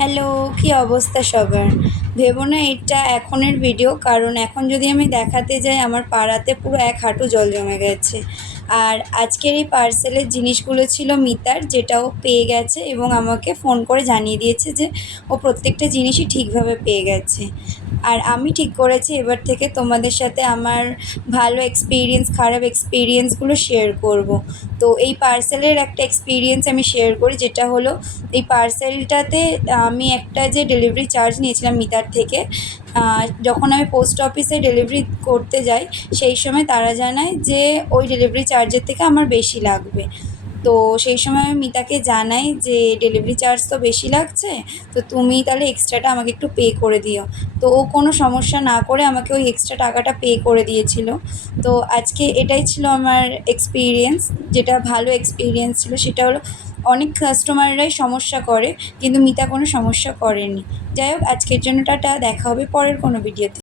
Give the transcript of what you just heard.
Hello, কী অবস্থা সবার? ভেবো না এটা এখনের ভিডিও, কারণ এখন যদি আমি দেখাতে যাই আমার পাড়াতে পুরো এক হাঁটু জল জমে গেছে। আর আজকের এই পার্সেলের জিনিসগুলো ছিল মিতার, যেটা ও পেয়ে গেছে এবং আমাকে ফোন করে জানিয়ে দিয়েছে যে ও প্রত্যেকটা জিনিসই ঠিকভাবে পেয়ে গেছে। আর আমি ঠিক করেছি এবার থেকে তোমাদের সাথে আমার ভালো এক্সপিরিয়েন্স, খারাপ এক্সপিরিয়েন্সগুলো শেয়ার করব। তো এই পার্সেলের একটা এক্সপিরিয়েন্স আমি শেয়ার করি, যেটা হলো এই পার্সেলটাতে আমি একটা যে ডেলিভারি চার্জ নিয়েছিলাম মিতার থেকে, যখন আমি পোস্ট অফিসে ডেলিভারি করতে যাই সেই সময় তারা জানায় যে ওই ডেলিভারি চার্জের থেকে আমার বেশি লাগবে। তো সেই সময় আমি মিতাকে জানাই যে ডেলিভারি চার্জ তো বেশি লাগছে, তো তুমি তাহলে এক্সট্রাটা আমাকে একটু পে করে দিও। তো ও কোনো সমস্যা না করে আমাকে ওই এক্সট্রা টাকাটা পে করে দিয়েছিল। তো আজকে এটাই ছিল আমার এক্সপিরিয়েন্স, যেটা ভালো এক্সপিরিয়েন্স ছিল। সেটা হলো অনেক কাস্টমাররাই সমস্যা করে, কিন্তু মিতা কোনো সমস্যা করেনি। যাই হোক, আজকের জন্য টাটা, দেখা হবে পরের কোনো ভিডিওতে।